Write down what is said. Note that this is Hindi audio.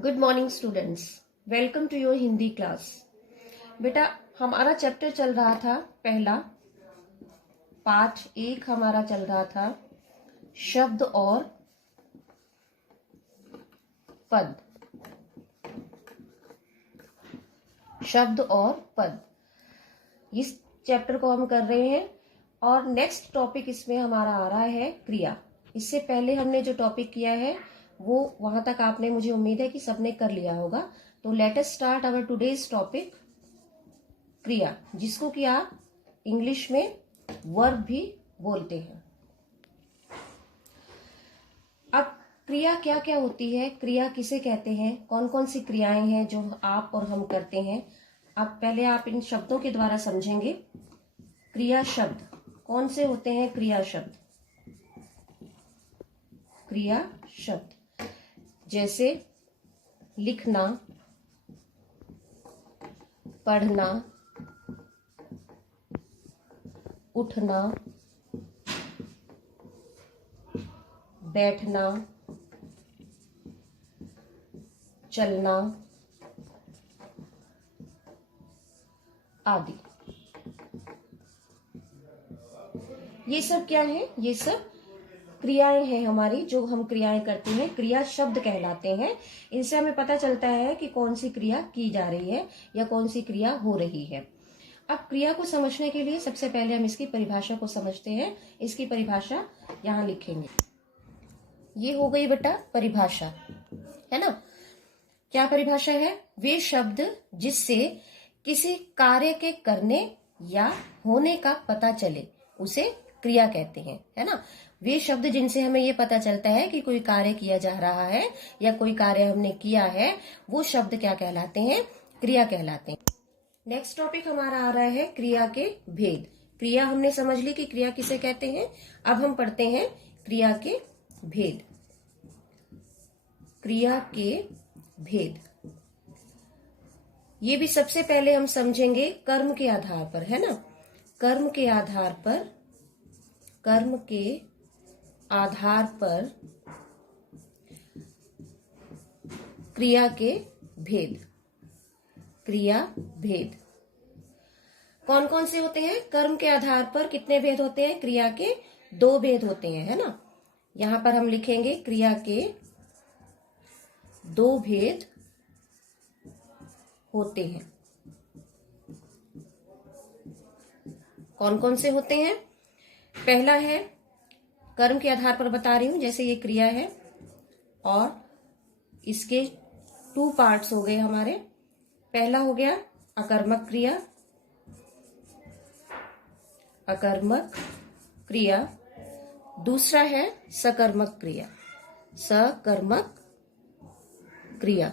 Good morning students, welcome to your Hindi class. बेटा, हमारा चैप्टर चल रहा था पहला, पाठ 1 हमारा चल रहा था शब्द और पद। शब्द और पद, इस चैप्टर को हम कर रहे हैं और नेक्स्ट टॉपिक इसमें हमारा आ रहा है क्रिया। इससे पहले हमने जो टॉपिक किया है वो वहां तक आपने, मुझे उम्मीद है कि सबने कर लिया होगा। तो let us start our today's topic क्रिया, जिसको कि आप इंग्लिश में वर्ब भी बोलते हैं। अब क्रिया क्या क्या होती है, क्रिया किसे कहते हैं, कौन कौन सी क्रियाएं हैं जो आप और हम करते हैं। अब पहले आप इन शब्दों के द्वारा समझेंगे। क्रिया शब्द कौन से होते हैं? क्रिया शब्द, क्रिया शब्द जैसे लिखना, पढ़ना, उठना, बैठना, चलना आदि। ये सब क्या है? ये सब क्रियाएं हैं हमारी, जो हम क्रियाएं करते हैं, क्रिया शब्द कहलाते हैं। इनसे हमें पता चलता है कि कौन सी क्रिया की जा रही है या कौन सी क्रिया हो रही है। अब क्रिया को समझने के लिए सबसे पहले हम इसकी परिभाषा को समझते हैं। इसकी परिभाषा यहाँ लिखेंगे। ये हो गई बेटा परिभाषा, है ना। क्या परिभाषा है? वे शब्द जिससे किसी कार्य के करने या होने का पता चले उसे क्रिया कहते हैं, है ना। वे शब्द जिनसे हमें ये पता चलता है कि कोई कार्य किया जा रहा है या कोई कार्य हमने किया है, वो शब्द क्या कहलाते हैं? क्रिया कहलाते हैं। नेक्स्ट टॉपिक हमारा आ रहा है क्रिया के भेद। क्रिया हमने समझ ली कि क्रिया किसे कहते हैं। अब हम पढ़ते हैं क्रिया के भेद। क्रिया के भेद ये भी सबसे पहले हम समझेंगे कर्म के आधार पर, है ना। कर्म के आधार पर, कर्म के आधार पर क्रिया के भेद। क्रिया भेद कौन कौन से होते हैं? कर्म के आधार पर कितने भेद होते हैं? क्रिया के 2 भेद होते हैं, है ना। यहां पर हम लिखेंगे क्रिया के 2 भेद होते हैं। कौन कौन से होते हैं? पहला है, कर्म के आधार पर बता रही हूं, जैसे ये क्रिया है और इसके 2 पार्ट्स हो गए हमारे। पहला हो गया अकर्मक क्रिया, अकर्मक क्रिया। दूसरा है सकर्मक क्रिया, सकर्मक क्रिया।